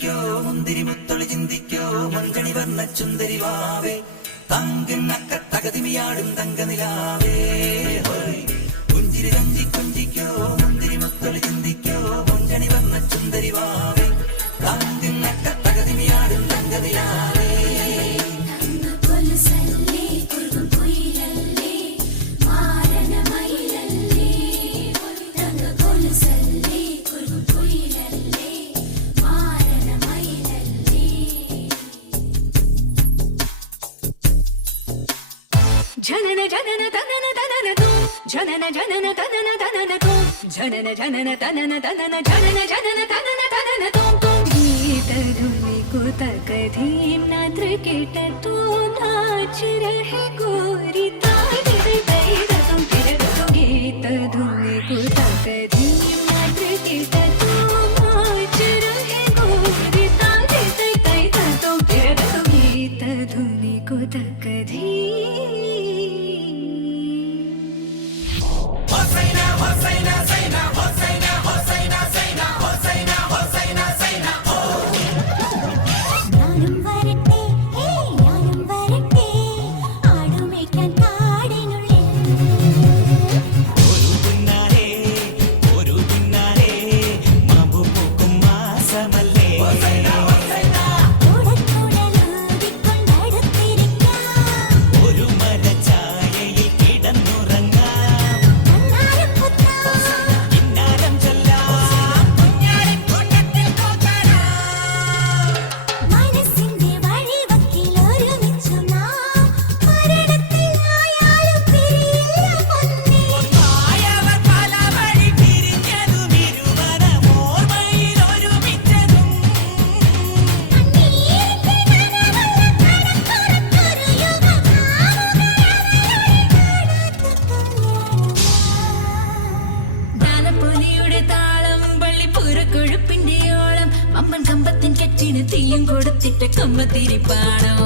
ചിന്തിക്കോ മുന്തിരി മുത്തൊളി ചിന്തിക്കോ മഞ്ചണി വർണ്ണ ചുന്ദരി വാവേ തങ്കിന്നക്ക തകതിമിയാടും തങ്കനിലാവേ പുഞ്ചിരി രഞ്ചി കുഞ്ചിക്കോ മുന്തിരി മുത്തൊളി ചിന്തിക്കോ മഞ്ചണി വർണ്ണ ചുന്ദരി വാവേ തങ്കിന്നക്ക തകതിമിയാടും തങ്കനിലാവേ जनन जनन तनन तनन तू जनन जनन तनन तनन तू जनन जनन तनन तनन जनन जनन तनन तनन तुम गीत धुनी को तक धीम नात्र केट तू नाच रहे गोरी तारी दई तुम फिर तो गीत धुनी को तक धीम नात्र केट तू नाच रहे गोरी तारी दई तुम फिर तो गीत धुनी को तक धीम തീയും കൊടുത്തിട്ട് കമ്മത്തിരിപ്പാണോ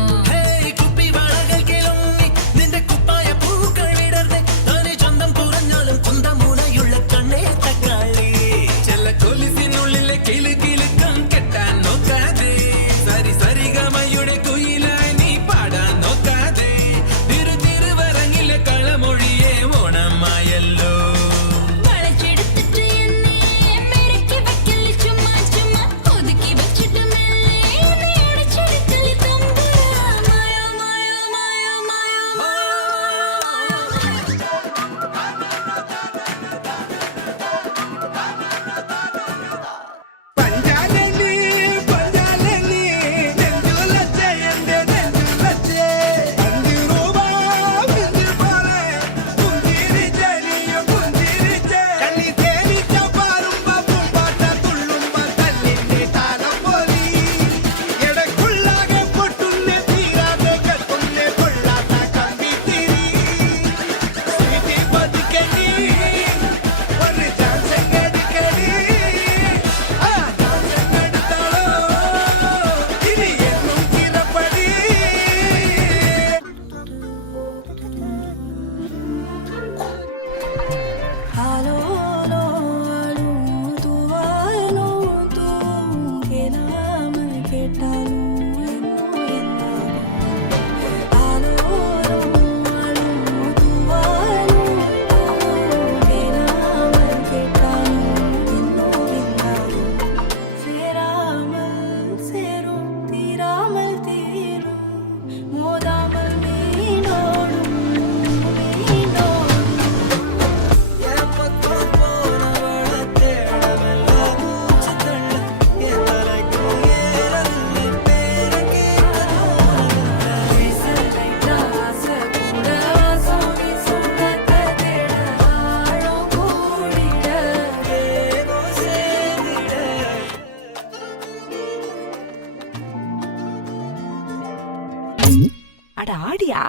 ஆடியா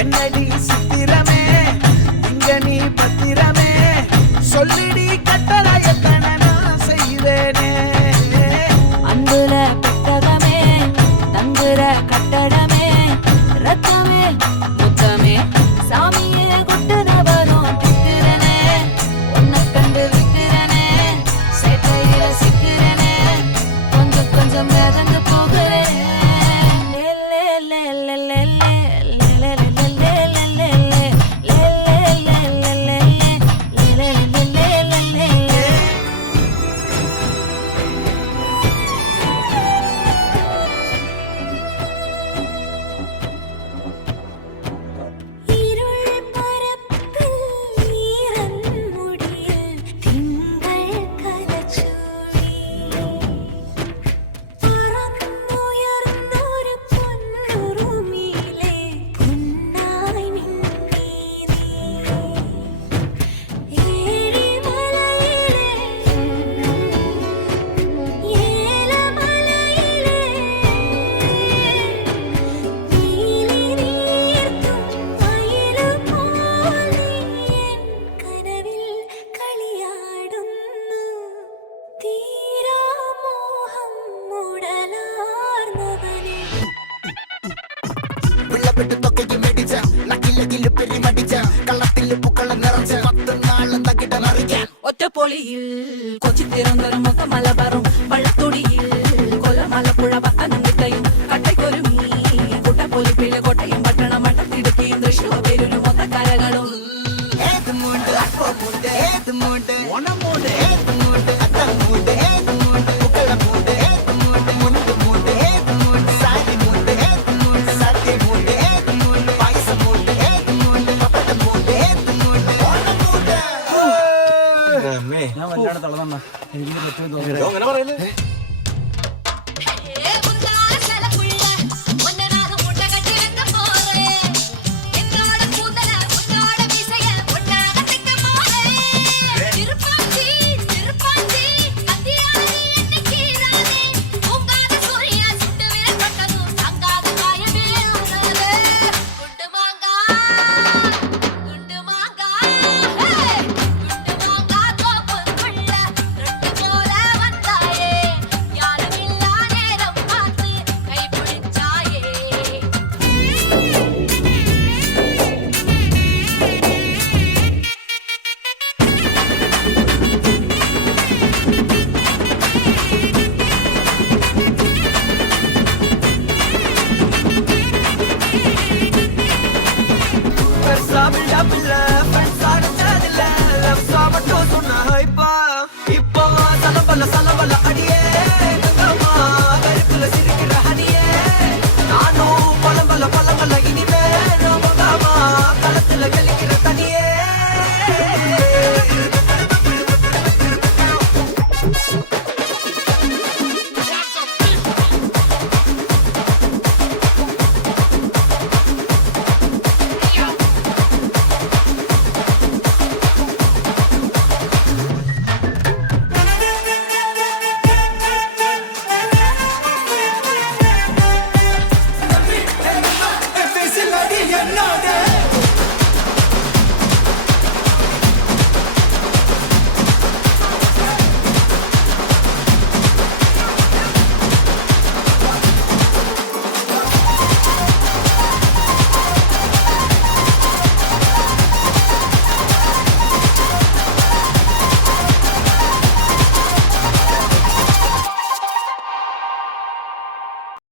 என்னடி சித்திரமே இங்க நீ பத்திரமே சொல்லிடி கட்டளை எத்தனை நான் செய்தேனே அன்புல பெட்டகமே தங்குற கட்டடமே ரத்தமே முத்தமே சாமியே குட்டுனவனும் திட்டுறனே உன்னை கண்டு விட்டுறனே சேட்டையில சிக்கிறனே கொஞ்ச വിട്ട് തൊക്കയ്ക്ക് മേടിച്ച നക്കില് പെരി മടിച്ച കള്ളത്തില് പൂക്കള നിറച്ച 10 നാള് നക്കിട്ട നിറയ്ക്കാൻ ഒറ്റപ്പൊളിയിൽ കൊച്ചി തിരുവനന്തപുരം മൊത്തം മലബാറും വള്ളത്തൊടിയിൽ കൊല്ലമലപ്പുഴ പത്തനംതിട്ടയും കട്ടയ്ക്കൊരുമി കുട്ടപ്പൊലിപ്പിലെ കോട്ടയും പട്ടണം മട്ടത്തിടുക്കിയും തൃശ്ശൂർ പേരൂരും മൊത്തക്കരകളും ഏത് മൂണ്ട് അപ്പോ മൂണ്ട് ഏത് മൂണ്ട് ഓണം മൂണ്ട് ഏത് മൂണ്ട് അത്തം മൂണ്ട് ഏത് മൂണ്ട് പൂക്കള മൂണ്ട് ഏത് മൂണ്ട് മുണ്ട് മൂണ്ട് ഏത് മൂണ്ട് സാരി മൂണ്ട് ഏത് മൂണ്ട് സദ്യ മൂണ്ട് ഏത് മൂണ്ട് പായസം മൂണ്ട് ഏത് മൂണ്ട് പപ്പടം മൂണ്ട് ഏത് മൂണ്ട് ഓണം മൂണ്ട് ഞാൻ വല്ലാണ്ട് തളർന്ന എനിക്ക് പറ്റുമെന്ന് തോന്നുന്നു അങ്ങനെ പറയല്ലേ இப்போ சலபல